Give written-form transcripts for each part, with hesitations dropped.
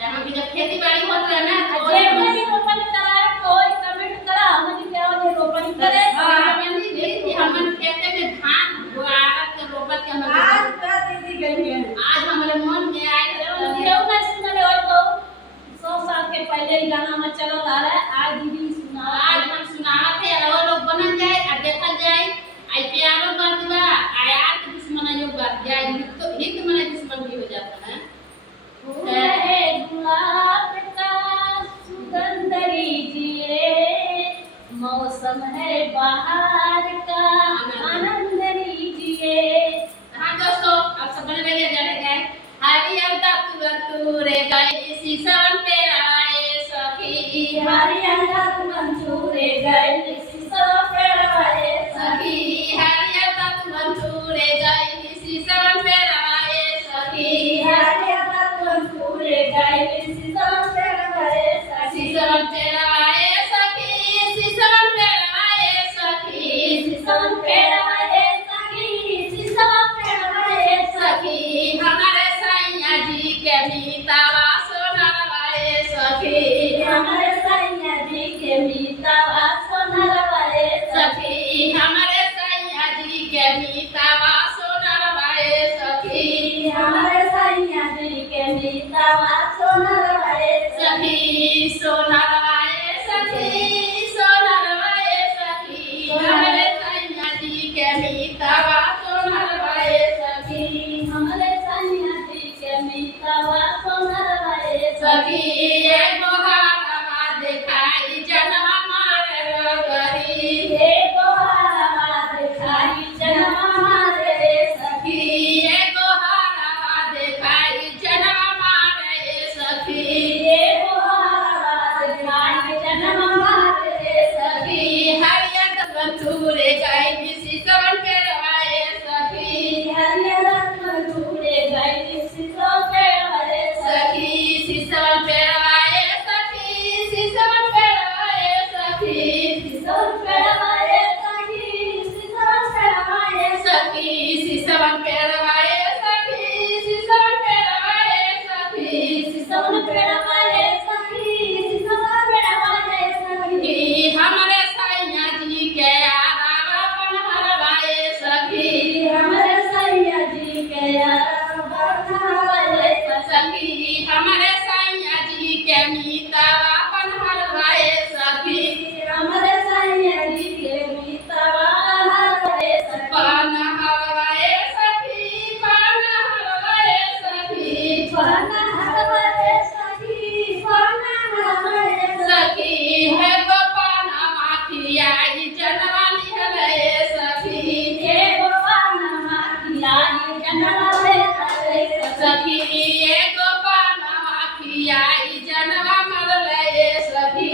हम जब खेती बाड़ी होत रहे ना तो जेब में रोपन कराए कोई कमेंट करा हमनी क्या होने रोपन करे हमन दी हमन खेते में धान बुआत के रोपत के हमन आज का दीदी गई है आज हमारे मन में आए देव ना सुनले और तो 100 साल के पहले ही गाना में चल आ रहा है आज दीदी सुना आज हम सुनावत है और लोग बनन जाए और देखल जाए आई प्यारो बात बा यार के दुश्मन जो बात जाए हित मने दुश्मन भी हो जाता है फूल है गुलाब का सुगंध लीजिए मौसम है बहार का आनंद लीजिए। हाँ दोस्तों आप सब बन रहे जाने गए हरियर तू रे गए सीसन पे आए सखी हरियर मंजूरे गए सीसन पे आए सखी हरियर तू रे गए सीसन पे आए सखी हरियर मंजूरे गए सीसन पे आए सीसन पे आए सखी सीसन पे आए सखी सीसन पे आए सीसन पे आए सखी हमारे सैया जी के मीतावा सोनरवाए सखी हमारे सैया जी के मीतावा सोनरवाए सखी हमारे सैया जी के मीतावा सोनरवाए सखी हमारे सैया जी के मीतावा सोनरवाए सखी सोनरवाए सखी सोनरवाए सखी हमारे सैया जी के मीतावा सोनरवाए सखी हमारे सैया जी के मीतावा सोनरवाए सखी एगो हारवा देखाई जनवा मारे रगरी एगो हारवा देखाई जनवा मारे सखी एगो हारवा देखाई जनवा मारे सखी एगो हारवा देखाई जनवा मारे सखी हरियर बंधुरे गई सीसन पे रवाए सखी हरियर मंजूरे गए सीसन पे आए सखी सीसन पे रवाए सखी सीसन पे रवाए सखी सीसन पे आए सीसन पे आए सखी सीसन पे रवाए सखी सीसन पे रवाए सखी सीसन पे आए सीसन पे आए सखी हमारे सैया जी के आरावा पन हरवाए सखी हमारे सैया जी के बनवाए सखी हमारे सैया जी के मीतावा पन हरवाए सखी हमारे सैया जी के मीतावा हरवाए पन हरवाए सखी पन हरवाए सखी पाना हरवाए पाना हरवाए सखी है गोपाना माखियाई जनवा निहले सखी एगो पाना माखियाई जनवा ले सखी एगो पाना माखियाई जनवा मरले सखी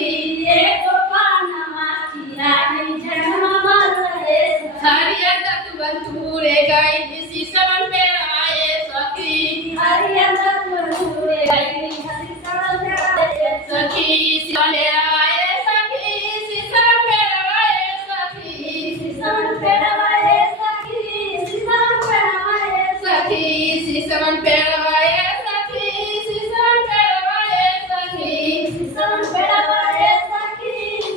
एगो पाना माखियाई जनवा मारे हरियर बंधुरे गई सीसन पे आए सखी हरियर मंजूरे गए सीसन पे आए सखी सीसन पे आए सखी सीसन पे आए सखी सीसन पे आए सीसन पे आए सखी सीसन पे आए सखी सीसन पे आए सखी सीसन पे आए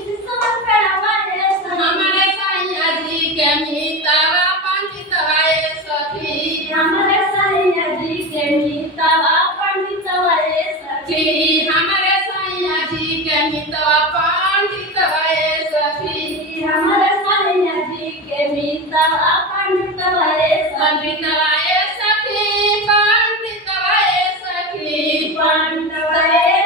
सीसन पे आए हमारे सैया जी के मीतावा पंडित आए सखी हमारे सैया जी के मीतावा पंडित आए सखी हमारे सैया जी के मीतावा पंडित आए सखी हमारे सैया जी के मीतावा पंडित आए पंडित आए सखी पंडित आए सखी पंडित आए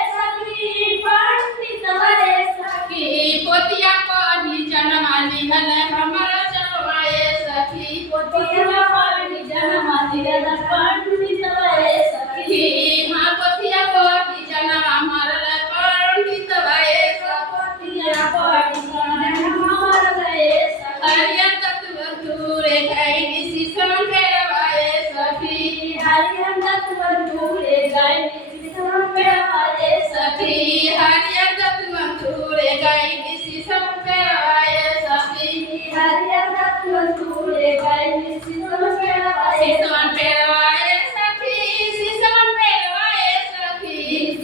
पंडित आए सखी पोतिया पानी जनवा निहल हमारा जवाए सखी पोतिया पानी जनवा निहल पंडित आए सखी हाँ पोतिया पानी जनवा मरल पंडित आए पोतिया पानी जनवा मारे हरियर दूरे गई सीसन पे रवाए सखी हरियर मंजूरे गए सीसन पे आए सखी हरियर दूरे गई सीसन पे रवाए सखी हरियर मंजूरे गए सीसन पे आए सीसन पे रवाए सखी सीसन पे रवाए सखी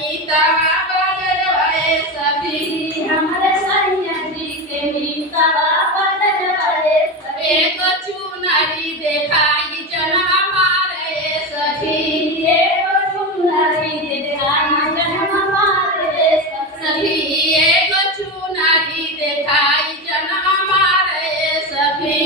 मीतवा बजरवाए सखी हमारे सैया जी के मीतवा बजरवाए सखी एक चुनरी देखाई जनवा मारे सखी एक चुनरी देखाई जनवा मारे सखी एक चुनरी देखाई जनवा मारे सखी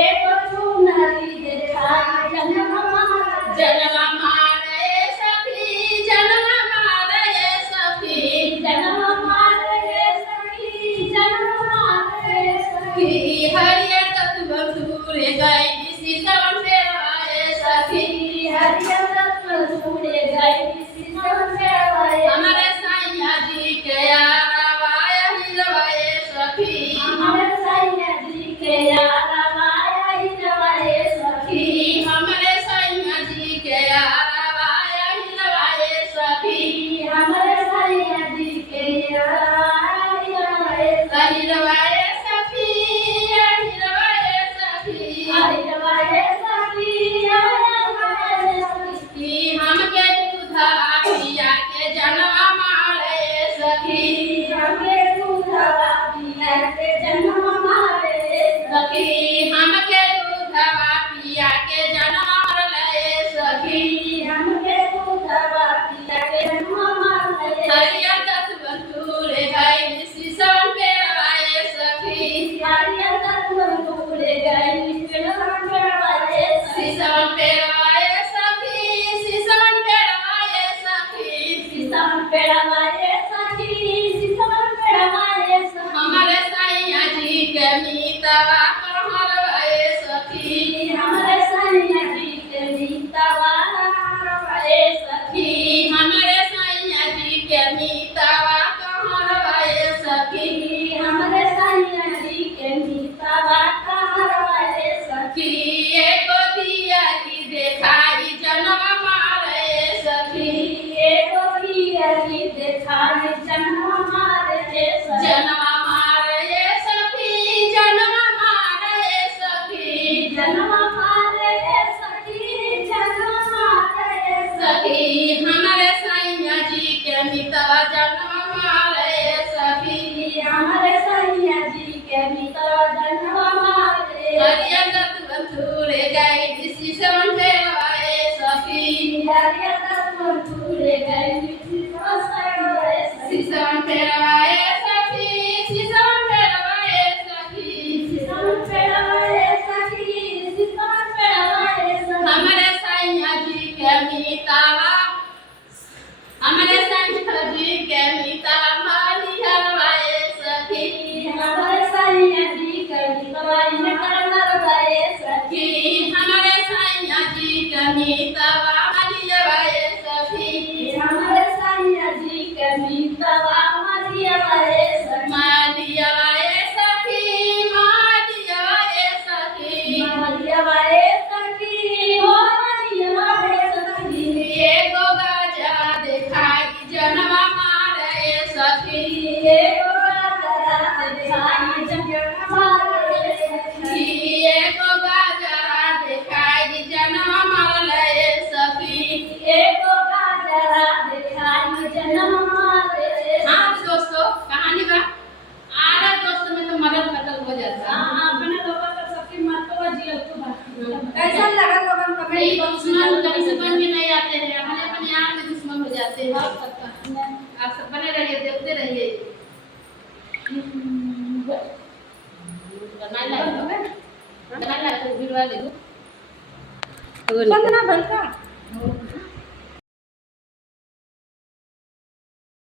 एक चुनरी देखाई जनवा मारे जनवा मारे सखी जनवा मारे सखी जनवा मारे सखी जनवा मारे सखी हरियर तत्व दूरे गई सीतवन से आए सखी हरियर तत्व दूरे गई सीतवन से आए हमारे सैया जी के आरवाए हिरवाए सखी हमारे सैया जी के आरवाए हिरवाए सखी हमारे सैया जी के आरवाए हिरवाए सखी हमारे सैया जी के आरवाए हिरवाए हिरवाए सखी हिरवाए सखी हिरवाए सखी हिरवाए सखी हमके दूधा पिया के जनवा मारे सखी हमें दूधवा पिया के जन्म मारे सखी हमके दूधवा पिया के जनवा मारे सखी हमें दूधवा पिया के जन्म मारे हरियर तत्व दूरे गई सीसन पे रवाए सखी हरियर तत्व दूरे गई सीसन पे रवाए सीसन पे रवाए सखी सीसन पे रवाए सखी सीसन पे रवाए सखी सीसन पे रवाए सखी हमारे सैया जी के मीतवा कहरवाए सखी हमारे सैया जी के मीतवा रवाए सखी हमारे सैया जी के मीतवा कहरवाए सखी हमारे सैया जी के मीतवा रवाए सखी एको दियारी देखाई जनवा मारे सखी एगो पियरी देखाई जन्म मारे सखी जनवा मारे सखी जनवा मारे सखी जन्म मारे सखी जन्म मारे सखी हमारे सैया जी के मितवा जनवा मारे सखी हमारे सैया जी के मीतवा जन्म मारे हरियर तत्व दूरे गई सीसन पे रवाए सखी हरियर तत्व दूरे गई सीसन पे रवाए सखी सीसन पे रवाए सखी सीसन पे रवाए सखी सीसन पे रवाए सखी हमारे सैया जी के मीतवा हमारे सैया जी के मीतवा माली हरवाए सखी हमारे सैया जी के मीतवा रवाए सखी हमारे सैया जी के मीतवा माली हरवाए सखी हमारे सैया जी के मीतवा रवाए सखी माली हरवाए सखी माली हरवाए सखी रवाए सखी हो रवाए सखी एगो गाजा देखाई जनवा मारे सखी एगो गाजरा देखाई जन्म मारे सखी एगो गाजरा देखाई जनवा मारे सखी एगो गाजरा देखाई जन्म मारे हाँ दोस्तों कहानी का आधा दोस्तों में तो मदद कतल हो जाता है अपने लोगों का सबकी महत्व जियो तो कैसा लगा लोगन नहीं कमेंट दुश्मन कभी से बन के नहीं आते हैं हमारे अपने आप में दुश्मन हो जाते हैं आप सब बने रहिए देखते रहिए बनाए ला तो भिड़वा ले दो कितना बनता